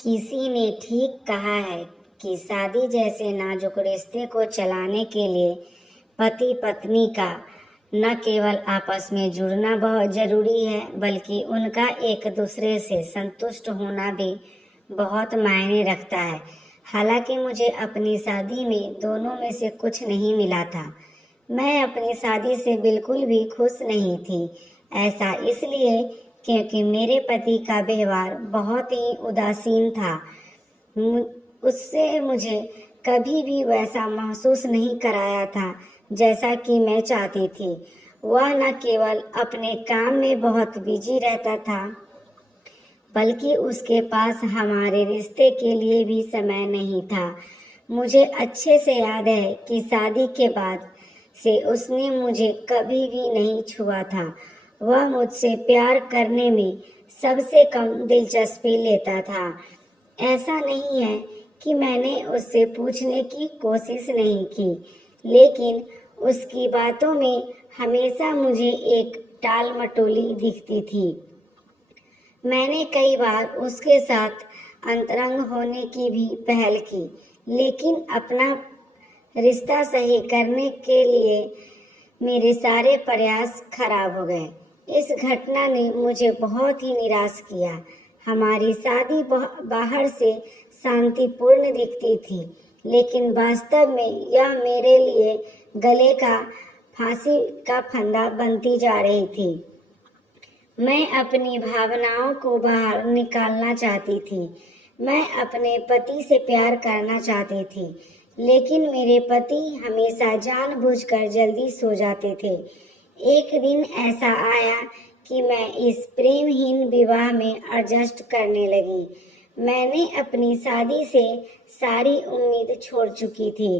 किसी ने ठीक कहा है कि शादी जैसे नाजुक रिश्ते को चलाने के लिए पति पत्नी का न केवल आपस में जुड़ना बहुत जरूरी है, बल्कि उनका एक दूसरे से संतुष्ट होना भी बहुत मायने रखता है। हालांकि मुझे अपनी शादी में दोनों में से कुछ नहीं मिला था। मैं अपनी शादी से बिल्कुल भी खुश नहीं थी। ऐसा इसलिए क्योंकि मेरे पति का व्यवहार बहुत ही उदासीन था। उससे मुझे कभी भी वैसा महसूस नहीं कराया था जैसा कि मैं चाहती थी। वह न केवल अपने काम में बहुत बिजी रहता था, बल्कि उसके पास हमारे रिश्ते के लिए भी समय नहीं था। मुझे अच्छे से याद है कि शादी के बाद से उसने मुझे कभी भी नहीं छुआ था। वह मुझसे प्यार करने में सबसे कम दिलचस्पी लेता था। ऐसा नहीं है कि मैंने उससे पूछने की कोशिश नहीं की, लेकिन उसकी बातों में हमेशा मुझे एक टाल मटोली दिखती थी। मैंने कई बार उसके साथ अंतरंग होने की भी पहल की, लेकिन अपना रिश्ता सही करने के लिए मेरे सारे प्रयास खराब हो गए। इस घटना ने मुझे बहुत ही निराश किया। हमारी शादी बाहर से शांतिपूर्ण दिखती थी, लेकिन वास्तव में यह मेरे लिए गले का फांसी का फंदा बनती जा रही थी। मैं अपनी भावनाओं को बाहर निकालना चाहती थी। मैं अपने पति से प्यार करना चाहती थी, लेकिन मेरे पति हमेशा जानबूझकर जल्दी सो जाते थे। एक दिन ऐसा आया कि मैं इस प्रेमहीन विवाह में एडजस्ट करने लगी। मैंने अपनी शादी से सारी उम्मीद छोड़ चुकी थी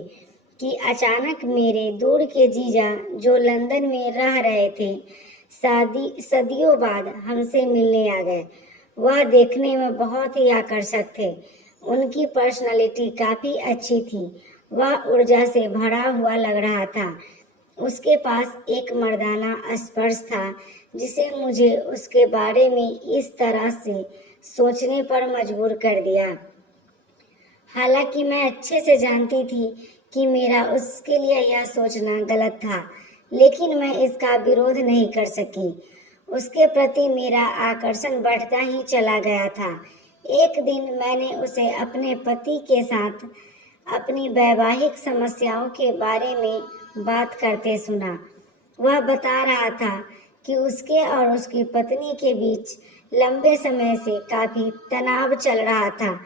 कि अचानक मेरे दूर के जीजा, जो लंदन में रह रहे थे, सदियों बाद हमसे मिलने आ गए। वह देखने में बहुत ही आकर्षक थे। उनकी पर्सनालिटी काफी अच्छी थी। वह ऊर्जा से भरा हुआ लग रहा था। उसके पास एक मर्दाना स्पर्श था जिसे मुझे उसके बारे में इस तरह से सोचने पर मजबूर कर दिया। हालांकि मैं अच्छे से जानती थी कि मेरा उसके लिए यह सोचना गलत था, लेकिन मैं इसका विरोध नहीं कर सकी। उसके प्रति मेरा आकर्षण बढ़ता ही चला गया था। एक दिन मैंने उसे अपने पति के साथ अपनी वैवाहिक समस्याओं के बारे में बात करते सुना। वह बता रहा था कि उसके और उसकी पत्नी के बीच लंबे समय से काफी तनाव चल रहा था।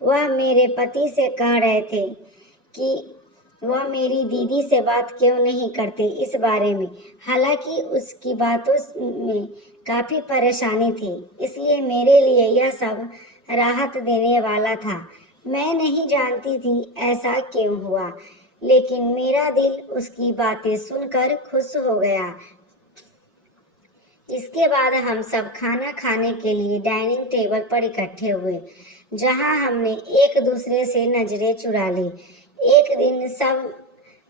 वह मेरे पति से कह रहे थे कि वह मेरी दीदी से बात क्यों नहीं करते इस बारे में। हालांकि उसकी बातों में काफी परेशानी थी, इसलिए मेरे लिए यह सब राहत देने वाला था। मैं नहीं जानती थी ऐसा क्यों हुआ, लेकिन मेरा दिल उसकी बातें सुनकर खुश हो गया। इसके बाद हम सब खाना खाने के लिए डाइनिंग टेबल पर इकट्ठे हुए, जहां हमने एक दूसरे से नजरें चुरा ली। एक दिन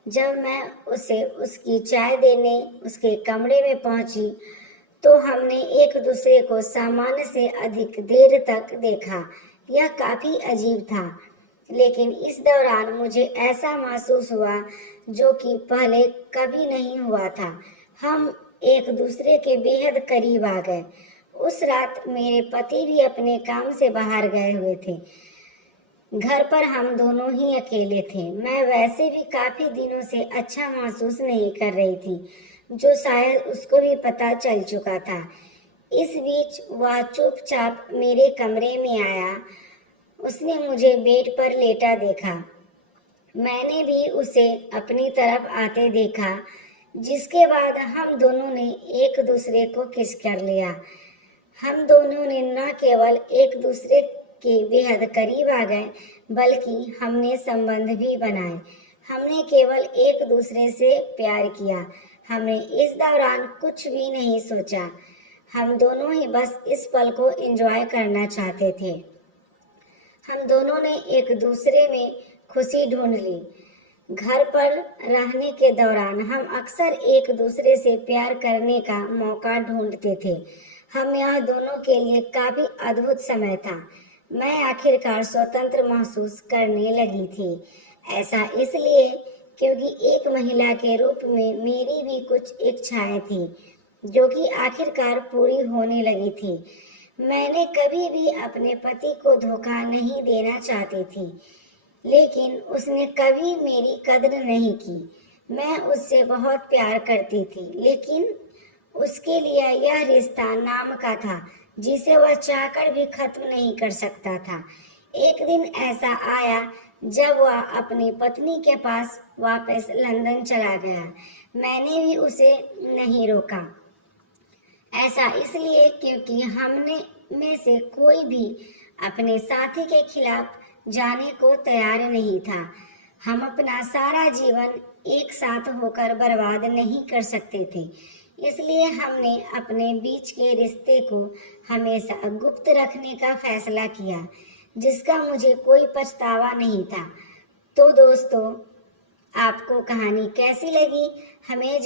जब मैं उसे उसकी चाय देने उसके कमरे में पहुंची, तो हमने एक दूसरे को सामान्य से अधिक देर तक देखा। यह काफी अजीब था, लेकिन इस दौरान मुझे ऐसा महसूस हुआ जो कि पहले कभी नहीं हुआ था। हम एक दूसरे के बेहद करीब आ गए। उस रात मेरे पति भी अपने काम से बाहर गए हुए थे। घर पर हम दोनों ही अकेले थे। मैं वैसे भी काफी दिनों से अच्छा महसूस नहीं कर रही थी, जो शायद उसको भी पता चल चुका था। इस बीच वह चुपचाप मेरे कमरे में आया। उसने मुझे बेड पर लेटा देखा। मैंने भी उसे अपनी तरफ आते देखा, जिसके बाद हम दोनों ने एक दूसरे को किस कर लिया। हम दोनों ने न केवल एक दूसरे के बेहद करीब आ गए, बल्कि हमने संबंध भी बनाए। हमने केवल एक दूसरे से प्यार किया। हमने इस दौरान कुछ भी नहीं सोचा। हम दोनों ही बस इस पल को एंजॉय करना चाहते थे। हम दोनों ने एक दूसरे में खुशी ढूंढ ली। घर पर रहने के दौरान हम अक्सर एक दूसरे से प्यार करने का मौका ढूंढते थे। हम यह दोनों के लिए काफी अद्भुत समय था। मैं आखिरकार स्वतंत्र महसूस करने लगी थी। ऐसा इसलिए क्योंकि एक महिला के रूप में मेरी भी कुछ इच्छाएं थी, जो कि आखिरकार पूरी होने लगी थी। मैंने कभी भी अपने पति को धोखा नहीं देना चाहती थी, लेकिन उसने कभी मेरी कद्र नहीं की। मैं उससे बहुत प्यार करती थी, लेकिन उसके लिए यह रिश्ता नाम का था, जिसे वह चाहकर भी खत्म नहीं कर सकता था। एक दिन ऐसा आया जब वह अपनी पत्नी के पास वापस लंदन चला गया। मैंने भी उसे नहीं रोका। ऐसा इसलिए क्योंकि हमने में से कोई भी अपने साथी के खिलाफ जाने को तैयार नहीं था। हम अपना सारा जीवन एक साथ होकर बर्बाद नहीं कर सकते थे। इसलिए हमने अपने बीच के रिश्ते को हमेशा गुप्त रखने का फैसला किया, जिसका मुझे कोई पछतावा नहीं था। तो दोस्तों, आपको कहानी कैसी लगी हमें